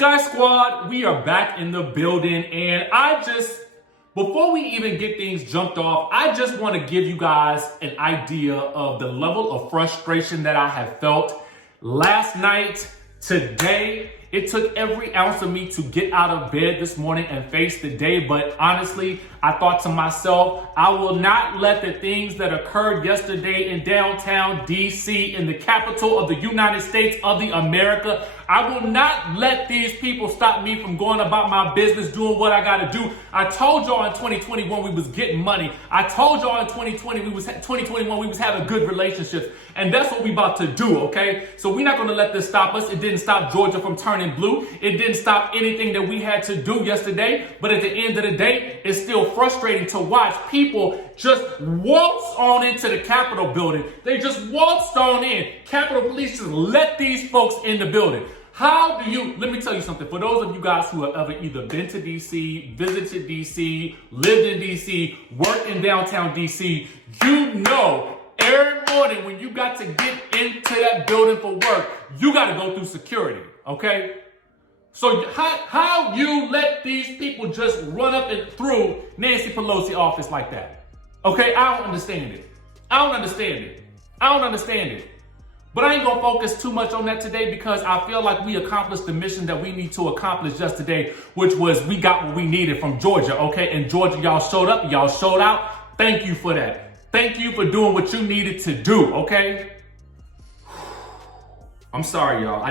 Skye Squad, we are back in the building, and before we even get things jumped off, I just want to give you guys an idea of the level of frustration that I have felt last night, today. It took every ounce of me to get out of bed this morning and face the day, but honestly, I thought to myself, I will not let the things that occurred yesterday in downtown DC, in the capital of the United States of the America, I will not let these people stop me from going about my business, doing what I gotta do. I told y'all in 2021 we was getting money. I told y'all in 2021 we was having good relationships, and that's what we about to do, okay? So we're not gonna let this stop us. It didn't stop Georgia from turning blue. It didn't stop anything that we had to do yesterday, but at the end of the day, it's still frustrating to watch people just waltz on into the Capitol building. They just waltzed on in. Capitol Police just let these folks in the building. Let me tell you something. For those of you guys who have ever either been to DC, visited DC, lived in DC, worked in downtown DC, you know every morning when you got to get into that building for work, you got to go through security, okay? So how you let these people just run up and through Nancy Pelosi's office like that? Okay, I don't understand it. I don't understand it. But I ain't gonna focus too much on that today because I feel like we accomplished the mission that we need to accomplish just today, which was we got what we needed from Georgia, okay? And Georgia, y'all showed up, y'all showed out. Thank you for that. Thank you for doing what you needed to do, okay? I'm sorry, y'all.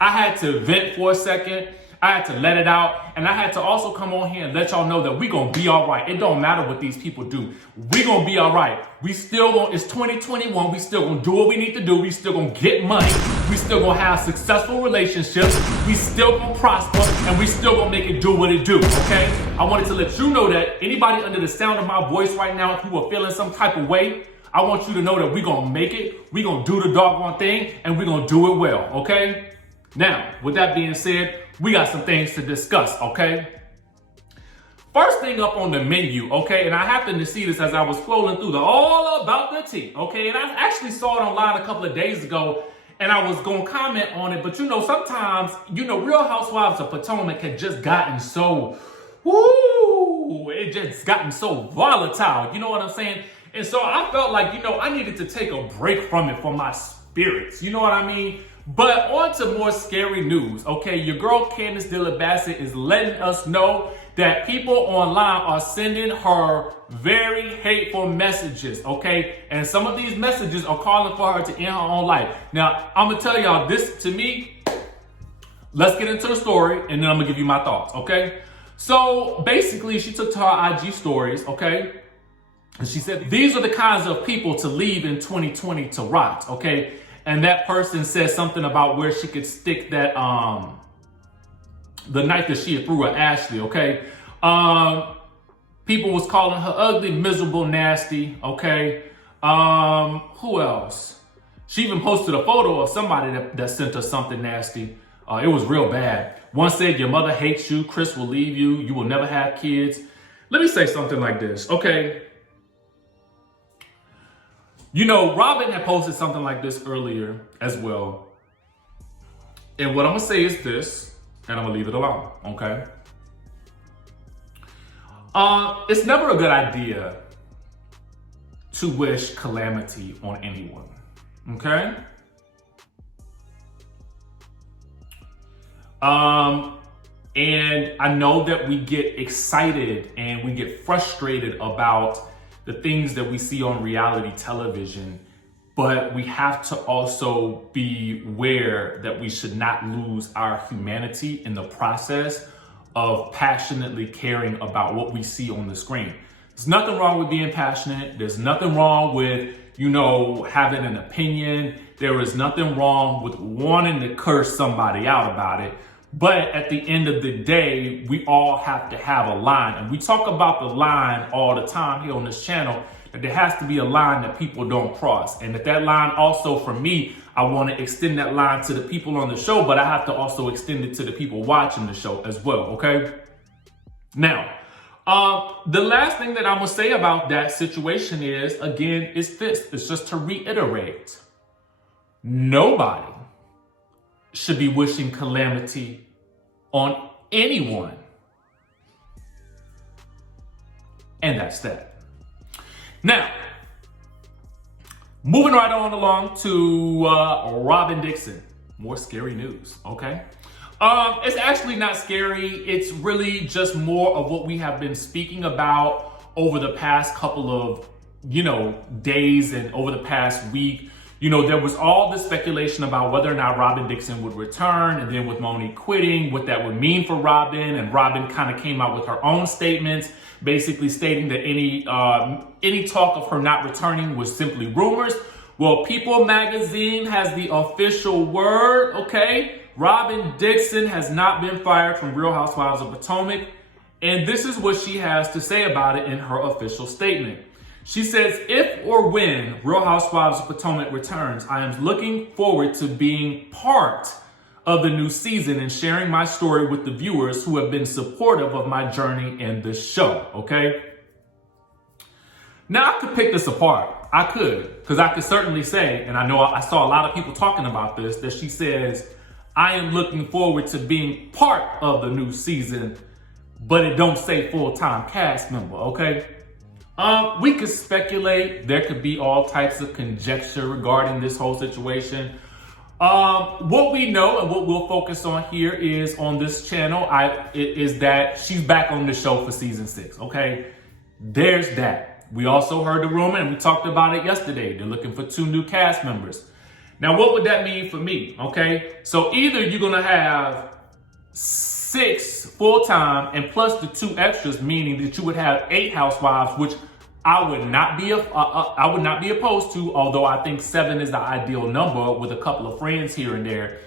I had to vent for a second. I had to let it out. And I had to also come on here and let y'all know that we gonna be all right. It don't matter what these people do. We gonna be all right. It's 2021. We still gonna do what we need to do. We still gonna get money. We still gonna have successful relationships. We still gonna prosper. And we still gonna make it do what it do, okay? I wanted to let you know that anybody under the sound of my voice right now, if you are feeling some type of way, I want you to know that we gonna make it. We gonna do the doggone thing. And we gonna do it well, okay? Now, with that being said, we got some things to discuss, okay? First thing up on the menu, okay? And I happened to see this as I was scrolling through the All About the Tea, okay? And I actually saw it online a couple of days ago, and I was gonna comment on it, but sometimes, Real Housewives of Potomac had just gotten so, it just gotten so volatile, you know what I'm saying? And so I felt like, I needed to take a break from it for my spirits, you know what I mean? But on to more scary news, okay? Your girl Candice Dillard is letting us know that people online are sending her very hateful messages, okay? And some of these messages are calling for her to end her own life. Now, I'm gonna tell y'all this, to me, let's get into the story and then I'm gonna give you my thoughts, okay? So basically, she took to her IG stories, okay? And she said, these are the kinds of people to leave in 2020 to rot, okay? And that person said something about where she could stick that, the knife that she had threw at Ashley, okay? People was calling her ugly, miserable, nasty, okay? Who else? She even posted a photo of somebody that sent her something nasty. It was real bad. One said, your mother hates you, Kris will leave you, you will never have kids. Let me say something like this, okay? Robyn had posted something like this earlier as well. And what I'm gonna say is this, and I'm gonna leave it alone, okay? It's never a good idea to wish calamity on anyone, okay? And I know that we get excited and we get frustrated about the things that we see on reality television, but we have to also be aware that we should not lose our humanity in the process of passionately caring about what we see on the screen. There's nothing wrong with being passionate. There's nothing wrong with, having an opinion. There is nothing wrong with wanting to curse somebody out about it. But at the end of the day, we all have to have a line. And we talk about the line all the time here on this channel, that there has to be a line that people don't cross. And that line also, for me, I want to extend that line to the people on the show, but I have to also extend it to the people watching the show as well, okay? Now, the last thing that I'm going to say about that situation is, again, is this. It's just to reiterate. Nobody should be wishing calamity on anyone. And that's that. Now, moving right on along to Robyn Dixon. More scary news, okay? It's actually not scary. It's really just more of what we have been speaking about over the past couple of, days and over the past week. There was all this speculation about whether or not Robyn Dixon would return, and then with Monique quitting, what that would mean for Robyn. And Robyn kind of came out with her own statements, basically stating that any talk of her not returning was simply rumors. Well, People magazine has the official word, okay? Robyn Dixon has not been fired from Real Housewives of Potomac, and this is what she has to say about it in her official statement. She says, if or when Real Housewives of Potomac returns, I am looking forward to being part of the new season and sharing my story with the viewers who have been supportive of my journey in the show, okay? Now, I could pick this apart. I could, because I could certainly say, and I know I saw a lot of people talking about this, that she says, I am looking forward to being part of the new season, but it don't say full-time cast member, okay? We could speculate. There could be all types of conjecture regarding this whole situation. What we know and what we'll focus on here is on this channel, is that she's back on the show for season 6, okay? There's that. We also heard the rumor and we talked about it yesterday. They're looking for 2 new cast members. Now, what would that mean for me, okay? So either you're gonna have 6 full-time and plus the 2 extras, meaning that you would have 8 housewives, which I would not be opposed to, although I think 7 is the ideal number with a couple of friends here and there.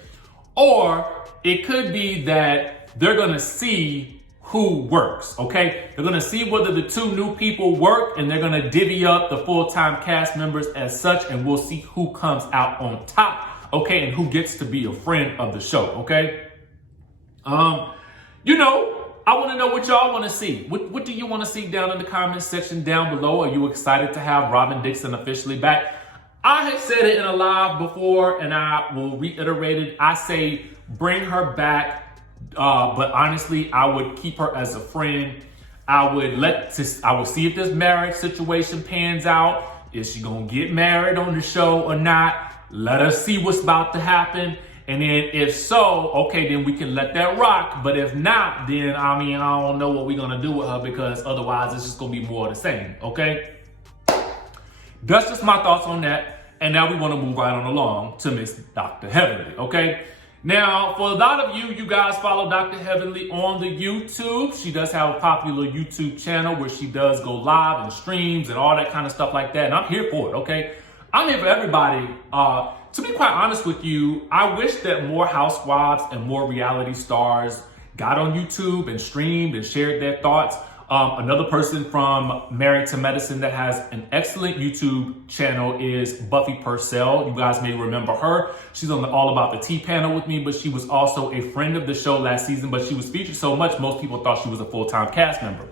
Or it could be that they're gonna see who works, okay? They're gonna see whether the 2 new people work, and they're gonna divvy up the full-time cast members as such, and we'll see who comes out on top, okay? And who gets to be a friend of the show, okay? I want to know what y'all want to see. What do you want to see down in the comments section down below? Are you excited to have Robyn Dixon officially back? I had said it in a live before, and I will reiterate it. I say bring her back, but honestly, I would keep her as a friend. I would see if this marriage situation pans out. Is she gonna get married on the show or not? Let us see what's about to happen. And then if so, okay, then we can let that rock. But if not, then I don't know what we're gonna do with her, because otherwise it's just gonna be more of the same, okay? That's just my thoughts on that. And now we wanna move right on along to Miss Dr. Heavenly, okay? Now, for a lot of you guys follow Dr. Heavenly on the YouTube. She does have a popular YouTube channel where she does go live and streams and all that kind of stuff like that. And I'm here for it, okay? I'm here for everybody. To be quite honest with you, I wish that more housewives and more reality stars got on YouTube and streamed and shared their thoughts. Another person from Married to Medicine that has an excellent YouTube channel is Buffy Purcell. You guys may remember her. She's on the All About the Tea panel with me, but she was also a friend of the show last season, but she was featured so much, most people thought she was a full-time cast member.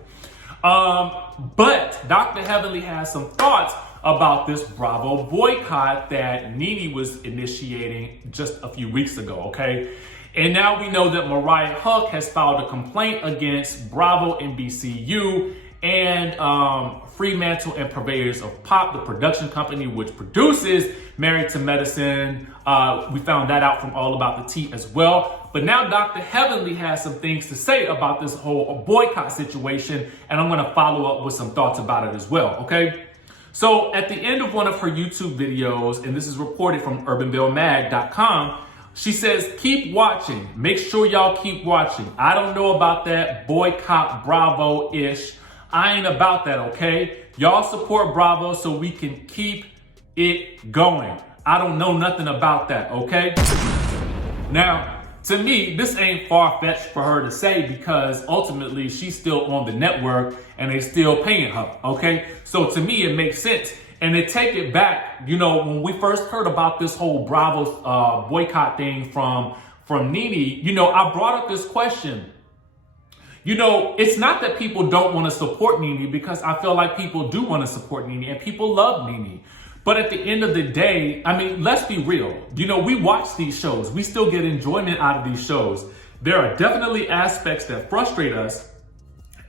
But Dr. Heavenly has some thoughts about this Bravo boycott that Nene was initiating just a few weeks ago, okay? And now we know that Mariah Huq has filed a complaint against Bravo and BCU and Fremantle and Purveyors of Pop, the production company which produces Married to Medicine. We found that out from All About the Tea as well. But now Dr. Heavenly has some things to say about this whole boycott situation, and I'm gonna follow up with some thoughts about it as well, okay? So at the end of one of her YouTube videos, and this is reported from urbanbellmag.com, she says, keep watching. Make sure y'all keep watching. I don't know about that boycott Bravo-ish. I ain't about that, okay? Y'all support Bravo so we can keep it going. I don't know nothing about that, okay? Now, to me, this ain't far-fetched for her to say, because ultimately she's still on the network and they're still paying her, okay? So to me, it makes sense. And to take it back, when we first heard about this whole Bravo boycott thing from Nene, I brought up this question. It's not that people don't want to support Nene, because I feel like people do want to support Nene and people love Nene. But at the end of the day, let's be real. We watch these shows. We still get enjoyment out of these shows. there are definitely aspects that frustrate us,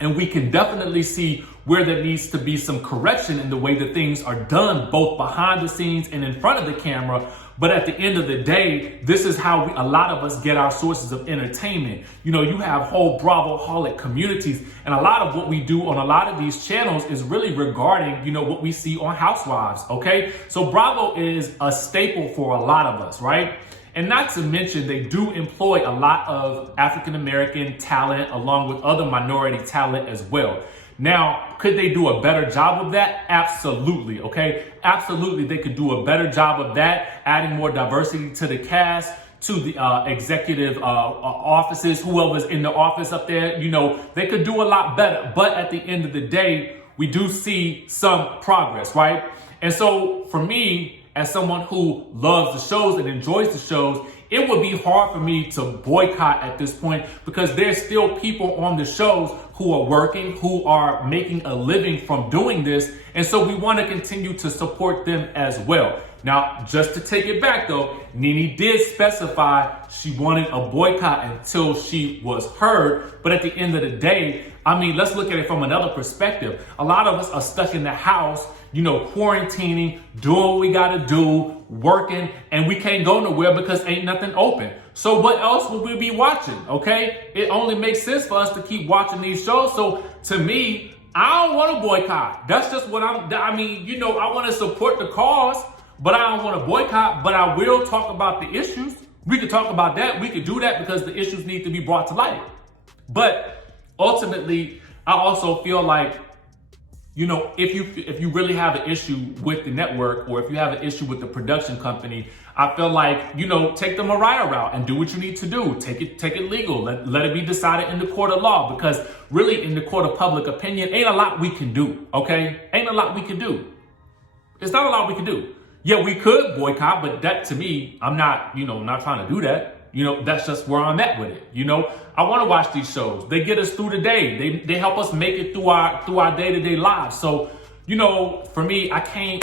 and we can definitely see where there needs to be some correction in the way that things are done, both behind the scenes and in front of the camera. But at the end of the day, this is how a lot of us get our sources of entertainment. You know, you have whole Bravo-holic communities, and a lot of what we do on a lot of these channels is really regarding, you know, what we see on Housewives, okay? So Bravo is a staple for a lot of us, right? And not to mention, they do employ a lot of African-American talent along with other minority talent as well. Now, could they do a better job of that? Absolutely, okay? Absolutely, they could do a better job of that, adding more diversity to the cast, to the executive offices, whoever's in the office up there. You know, they could do a lot better. But at the end of the day, we do see some progress, right? And so for me, as someone who loves the shows and enjoys the shows, it would be hard for me to boycott at this point, because there's still people on the shows who are working, who are making a living from doing this. And so we want to continue to support them as well. Now, just to take it back though, Nene did specify she wanted a boycott until she was heard. But at the end of the day, I mean, let's look at it from another perspective. A lot of us are stuck in the house, you know, quarantining, doing what we got to do, working, and we can't go nowhere because ain't nothing open. So what else would we be watching? Okay, it only makes sense for us to keep watching these shows. So to me, I don't want to boycott. That's just what I mean, you know, I want to support the cause, but I don't want to boycott. But I will talk about the issues. We could talk about that. We could do that because the issues need to be brought to light. But ultimately, I also feel like, you know, if you really have an issue with the network, or if you have an issue with the production company, I feel like, you know, take the Mariah route and do what you need to do. Take it legal. Let it be decided in the court of law, because really in the court of public opinion, ain't a lot we can do, okay? Ain't a lot we can do. It's not a lot we can do. Yeah, we could boycott, but that to me, I'm not, you know, not trying to do that. You know, that's just where I'm at with it. You know, I want to watch these shows. They get us through the day. They help us make it through our day-to-day lives. So, you know, for me, I kind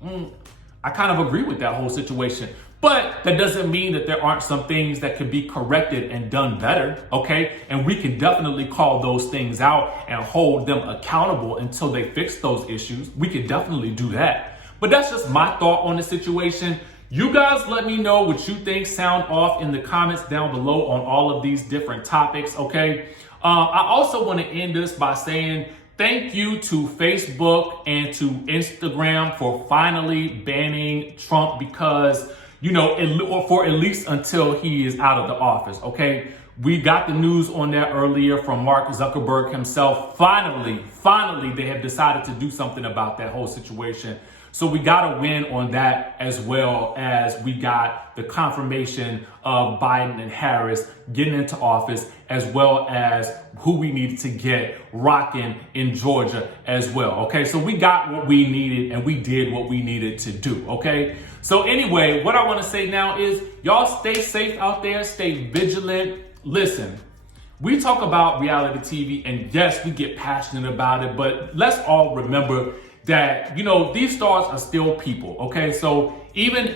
of agree with that whole situation. But that doesn't mean that there aren't some things that could be corrected and done better, okay? And we can definitely call those things out and hold them accountable until they fix those issues. We could definitely do that. But that's just my thought on the situation. You guys let me know what you think. Sound off in the comments down below on all of these different topics, okay? I also want to end this by saying thank you to Facebook and to Instagram for finally banning Trump, because, you know, or for at least until he is out of the office, okay? We got the news on that earlier from Mark Zuckerberg himself. Finally, they have decided to do something about that whole situation. So we got a win on that, as well as we got the confirmation of Biden and Harris getting into office, as well as who we needed to get rocking in Georgia as well. Okay, so we got what we needed and we did what we needed to do. Okay, so anyway, what I want to say now is y'all stay safe out there, stay vigilant. Listen, we talk about reality TV, and yes, we get passionate about it, but let's all remember that, you know, these stars are still people, okay? So even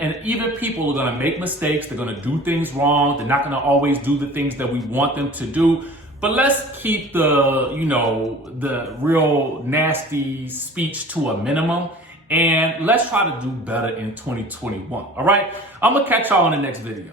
people are gonna make mistakes, they're gonna do things wrong, they're not gonna always do the things that we want them to do. But let's keep the, you know, the real nasty speech to a minimum, and let's try to do better in 2021, all right? I'm gonna catch y'all in the next video.